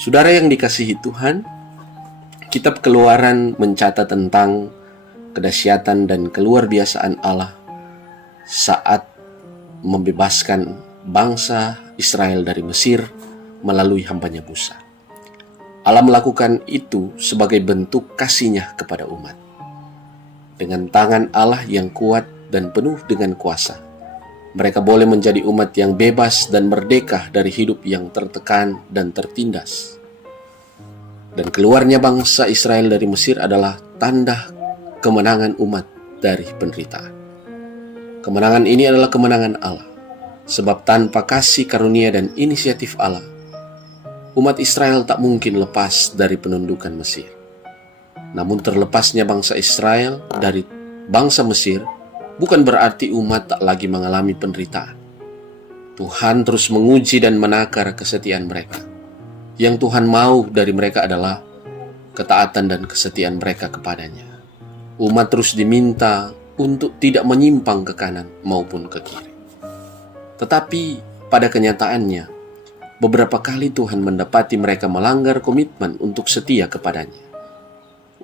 Saudara yang dikasihi Tuhan, Kitab Keluaran mencatat tentang kedahsyatan dan keluar biasaan Allah saat membebaskan bangsa Israel dari Mesir melalui hambanya Musa. Allah melakukan itu sebagai bentuk kasih-Nya kepada umat. Dengan tangan Allah yang kuat dan penuh dengan kuasa, mereka boleh menjadi umat yang bebas dan merdeka dari hidup yang tertekan dan tertindas. Dan keluarnya bangsa Israel dari Mesir adalah tanda kemenangan umat dari penderitaan. Kemenangan ini adalah kemenangan Allah, sebab tanpa kasih karunia dan inisiatif Allah, umat Israel tak mungkin lepas dari penundukan Mesir. Namun terlepasnya bangsa Israel dari bangsa Mesir bukan berarti umat tak lagi mengalami penderitaan. Tuhan terus menguji dan menakar kesetiaan mereka. Yang Tuhan mau dari mereka adalah ketaatan dan kesetiaan mereka kepadanya. Umat terus diminta untuk tidak menyimpang ke kanan maupun ke kiri. Tetapi pada kenyataannya, beberapa kali Tuhan mendapati mereka melanggar komitmen untuk setia kepadanya.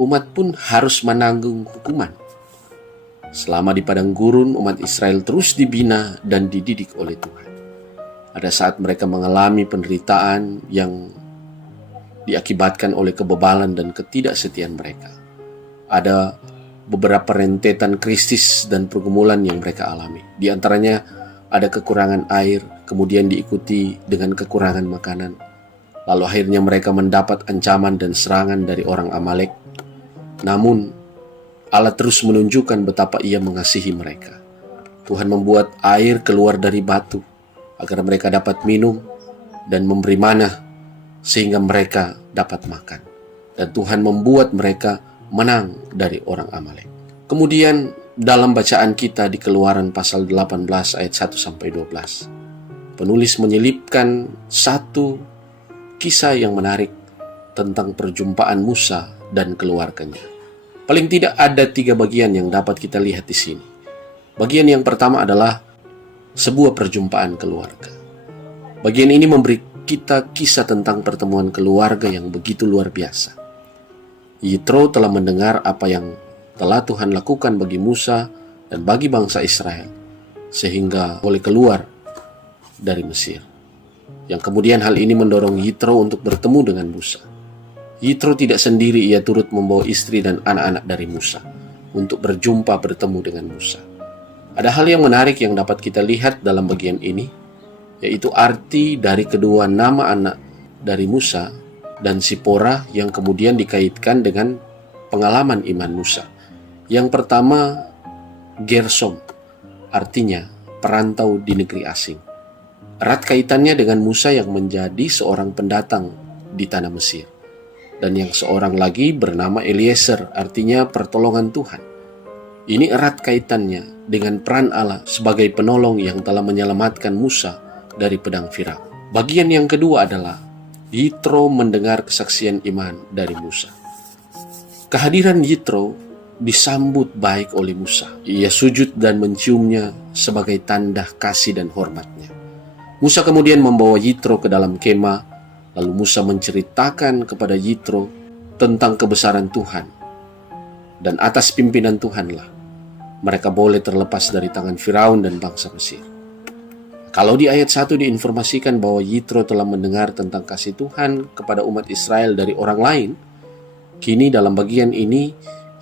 Umat pun harus menanggung hukuman. Selama di padang gurun, umat Israel terus dibina dan dididik oleh Tuhan. Ada saat mereka mengalami penderitaan yang diakibatkan oleh kebebalan dan ketidaksetiaan mereka. Ada beberapa rentetan krisis dan pergumulan yang mereka alami. Di antaranya ada kekurangan air, kemudian diikuti dengan kekurangan makanan. Lalu akhirnya mereka mendapat ancaman dan serangan dari orang Amalek. Namun, Allah terus menunjukkan betapa Ia mengasihi mereka. Tuhan membuat air keluar dari batu agar mereka dapat minum dan memberi manna sehingga mereka dapat makan. Dan Tuhan membuat mereka menang dari orang Amalek. Kemudian dalam bacaan kita di Keluaran pasal 18 ayat 1-12, penulis menyelipkan satu kisah yang menarik tentang perjumpaan Musa dan keluarganya. Paling tidak ada 3 bagian yang dapat kita lihat di sini. Bagian yang pertama adalah sebuah perjumpaan keluarga. Bagian ini memberi kita kisah tentang pertemuan keluarga yang begitu luar biasa. Yitro telah mendengar apa yang telah Tuhan lakukan bagi Musa dan bagi bangsa Israel, sehingga boleh keluar dari Mesir. Yang kemudian hal ini mendorong Yitro untuk bertemu dengan Musa. Yitro tidak sendiri, ia turut membawa istri dan anak-anak dari Musa untuk bertemu dengan Musa. Ada hal yang menarik yang dapat kita lihat dalam bagian ini, yaitu arti dari kedua nama anak dari Musa dan Sipora yang kemudian dikaitkan dengan pengalaman iman Musa. Yang pertama, Gersom, artinya perantau di negeri asing. Erat kaitannya dengan Musa yang menjadi seorang pendatang di tanah Mesir. Dan yang seorang lagi bernama Eliezer, artinya pertolongan Tuhan. Ini erat kaitannya dengan peran Allah sebagai penolong yang telah menyelamatkan Musa dari pedang Firaun. Bagian yang kedua adalah Yitro mendengar kesaksian iman dari Musa. Kehadiran Yitro disambut baik oleh Musa. Ia sujud dan menciumnya sebagai tanda kasih dan hormatnya. Musa kemudian membawa Yitro ke dalam kemah, lalu Musa menceritakan kepada Yitro tentang kebesaran Tuhan. Dan atas pimpinan Tuhanlah mereka boleh terlepas dari tangan Firaun dan bangsa Mesir. Kalau di ayat 1 diinformasikan bahwa Yitro telah mendengar tentang kasih Tuhan kepada umat Israel dari orang lain, kini dalam bagian ini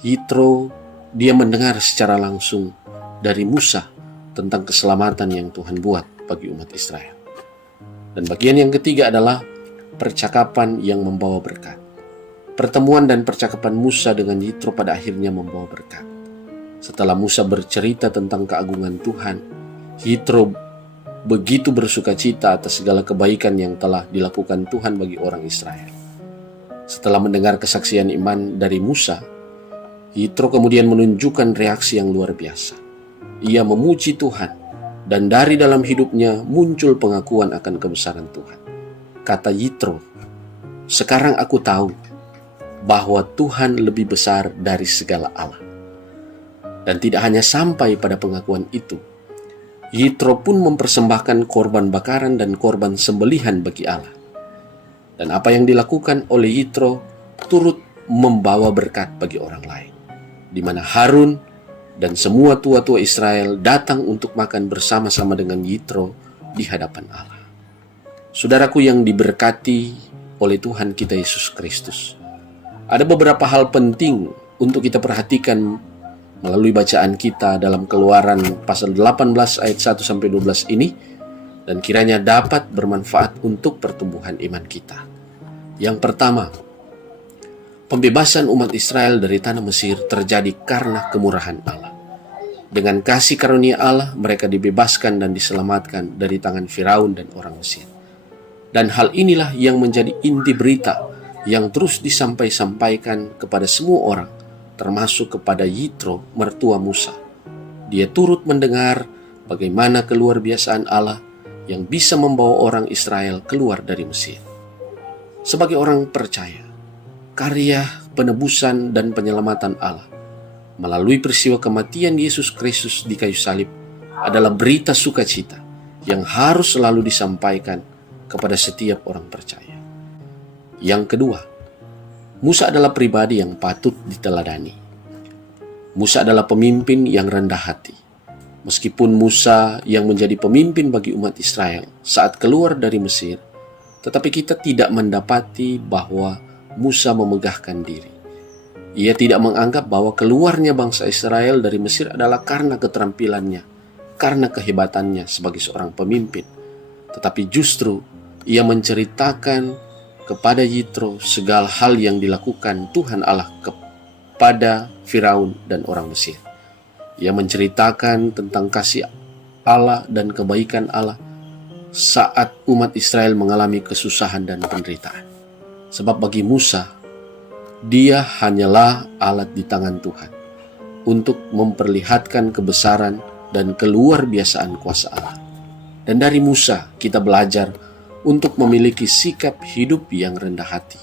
Yitro dia mendengar secara langsung dari Musa tentang keselamatan yang Tuhan buat bagi umat Israel. Dan bagian yang ketiga adalah percakapan yang membawa berkat. Pertemuan dan percakapan Musa dengan Yitro pada akhirnya membawa berkat. Setelah Musa bercerita tentang keagungan Tuhan, Yitro begitu bersuka cita atas segala kebaikan yang telah dilakukan Tuhan bagi orang Israel. Setelah mendengar kesaksian iman dari Musa, Yitro kemudian menunjukkan reaksi yang luar biasa. Ia memuji Tuhan, dan dari dalam hidupnya muncul pengakuan akan kebesaran Tuhan. Kata Yitro, "Sekarang aku tahu bahwa Tuhan lebih besar dari segala Allah." Dan tidak hanya sampai pada pengakuan itu, Yitro pun mempersembahkan korban bakaran dan korban sembelihan bagi Allah. Dan apa yang dilakukan oleh Yitro turut membawa berkat bagi orang lain, di mana Harun dan semua tua-tua Israel datang untuk makan bersama-sama dengan Yitro di hadapan Allah. Saudaraku yang diberkati oleh Tuhan kita Yesus Kristus, ada beberapa hal penting untuk kita perhatikan melalui bacaan kita dalam Keluaran pasal 18 ayat 1-12 ini, dan kiranya dapat bermanfaat untuk pertumbuhan iman kita. Yang pertama, pembebasan umat Israel dari tanah Mesir terjadi karena kemurahan Allah. Dengan kasih karunia Allah, mereka dibebaskan dan diselamatkan dari tangan Firaun dan orang Mesir. Dan hal inilah yang menjadi inti berita yang terus disampaikan kepada semua orang, termasuk kepada Yitro, mertua Musa. Dia turut mendengar bagaimana keluarbiasaan Allah yang bisa membawa orang Israel keluar dari Mesir. Sebagai orang percaya, karya penebusan dan penyelamatan Allah melalui peristiwa kematian Yesus Kristus di kayu salib adalah berita sukacita yang harus selalu disampaikan kepada setiap orang percaya. Yang kedua, Musa adalah pribadi yang patut diteladani. Musa adalah pemimpin yang rendah hati. Meskipun Musa yang menjadi pemimpin bagi umat Israel saat keluar dari Mesir, tetapi kita tidak mendapati bahwa Musa memegahkan diri. Ia tidak menganggap bahwa keluarnya bangsa Israel dari Mesir adalah karena keterampilannya, karena kehebatannya sebagai seorang pemimpin. Tetapi justru ia menceritakan kepada Yitro segala hal yang dilakukan Tuhan Allah kepada Firaun dan orang Mesir. Ia menceritakan tentang kasih Allah dan kebaikan Allah saat umat Israel mengalami kesusahan dan penderitaan. Sebab bagi Musa, dia hanyalah alat di tangan Tuhan untuk memperlihatkan kebesaran dan keluarbiasaan kuasa Allah. Dan dari Musa kita belajar untuk memiliki sikap hidup yang rendah hati.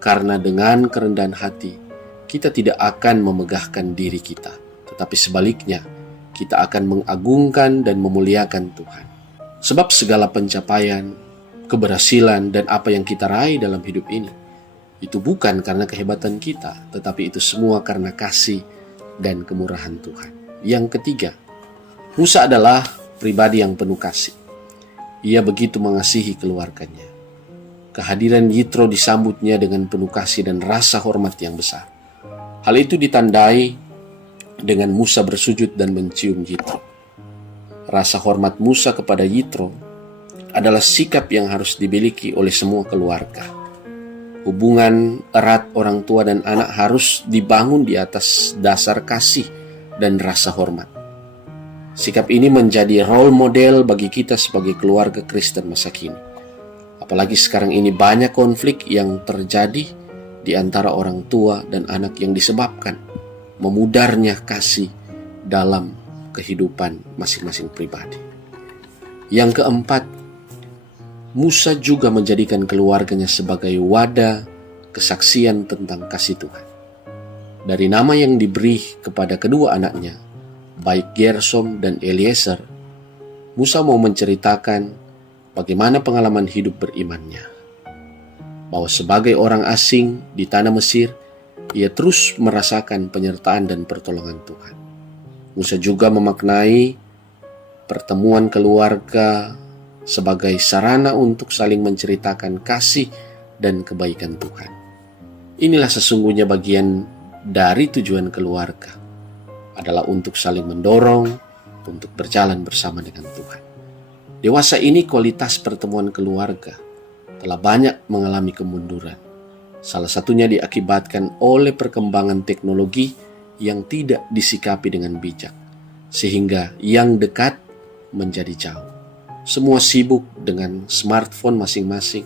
Karena dengan kerendahan hati, kita tidak akan memegahkan diri kita, tetapi sebaliknya, kita akan mengagungkan dan memuliakan Tuhan. Sebab segala pencapaian, keberhasilan, dan apa yang kita raih dalam hidup ini, itu bukan karena kehebatan kita, tetapi itu semua karena kasih dan kemurahan Tuhan. Yang ketiga, Musa adalah pribadi yang penuh kasih. Ia begitu mengasihi keluarganya. Kehadiran Yitro disambutnya dengan penuh kasih dan rasa hormat yang besar. Hal itu ditandai dengan Musa bersujud dan mencium Yitro. Rasa hormat Musa kepada Yitro adalah sikap yang harus dimiliki oleh semua keluarga. Hubungan erat orang tua dan anak harus dibangun di atas dasar kasih dan rasa hormat. Sikap ini menjadi role model bagi kita sebagai keluarga Kristen masa kini. Apalagi sekarang ini banyak konflik yang terjadi di antara orang tua dan anak yang disebabkan memudarnya kasih dalam kehidupan masing-masing pribadi. Yang keempat, Musa juga menjadikan keluarganya sebagai wadah kesaksian tentang kasih Tuhan. Dari nama yang diberi kepada kedua anaknya, baik Gersom dan Eliezer, Musa mau menceritakan bagaimana pengalaman hidup berimannya. Bahwa sebagai orang asing di tanah Mesir, ia terus merasakan penyertaan dan pertolongan Tuhan. Musa juga memaknai pertemuan keluarga sebagai sarana untuk saling menceritakan kasih dan kebaikan Tuhan. Inilah sesungguhnya bagian dari tujuan keluarga, adalah untuk saling mendorong, untuk berjalan bersama dengan Tuhan. Dewasa ini kualitas pertemuan keluarga telah banyak mengalami kemunduran. Salah satunya diakibatkan oleh perkembangan teknologi yang tidak disikapi dengan bijak, sehingga yang dekat menjadi jauh. Semua sibuk dengan smartphone masing-masing,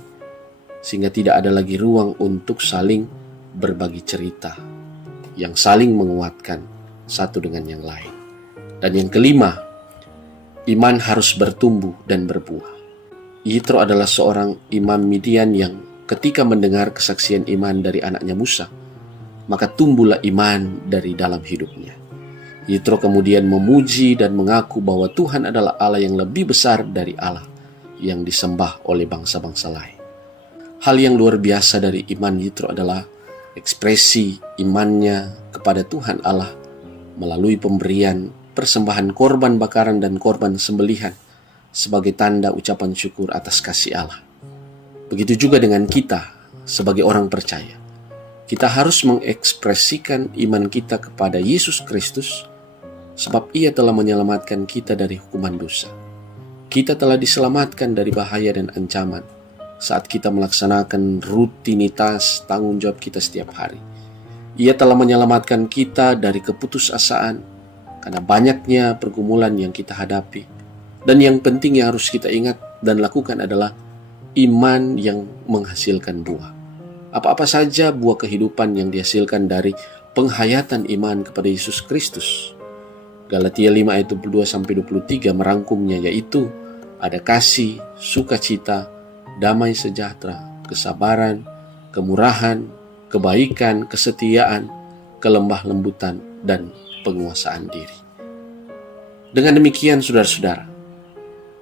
sehingga tidak ada lagi ruang untuk saling berbagi cerita yang saling menguatkan satu dengan yang lain. Dan yang kelima, iman harus bertumbuh dan berbuah. Yitro adalah seorang imam Midian yang ketika mendengar kesaksian iman dari anaknya Musa, maka tumbuhlah iman dari dalam hidupnya. Yitro kemudian memuji dan mengaku bahwa Tuhan adalah Allah yang lebih besar dari Allah yang disembah oleh bangsa-bangsa lain. Hal yang luar biasa dari iman Yitro adalah ekspresi imannya kepada Tuhan Allah melalui pemberian persembahan korban bakaran dan korban sembelihan sebagai tanda ucapan syukur atas kasih Allah. Begitu juga dengan kita sebagai orang percaya. Kita harus mengekspresikan iman kita kepada Yesus Kristus sebab Ia telah menyelamatkan kita dari hukuman dosa. Kita telah diselamatkan dari bahaya dan ancaman saat kita melaksanakan rutinitas tanggung jawab kita setiap hari. Ia telah menyelamatkan kita dari keputusasaan karena banyaknya pergumulan yang kita hadapi. Dan yang penting yang harus kita ingat dan lakukan adalah iman yang menghasilkan buah. Apa-apa saja buah kehidupan yang dihasilkan dari penghayatan iman kepada Yesus Kristus. Galatia 5 ayat 22-23 merangkumnya, yaitu ada kasih, sukacita, damai sejahtera, kesabaran, kemurahan, kebaikan, kesetiaan, kelembah lembutan, dan penguasaan diri. Dengan demikian, saudara-saudara,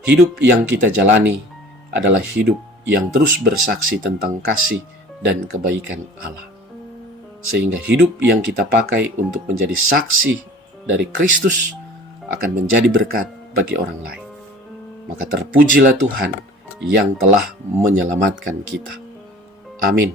hidup yang kita jalani adalah hidup yang terus bersaksi tentang kasih dan kebaikan Allah. Sehingga hidup yang kita pakai untuk menjadi saksi dari Kristus akan menjadi berkat bagi orang lain. Maka terpujilah Tuhan yang telah menyelamatkan kita. Amin.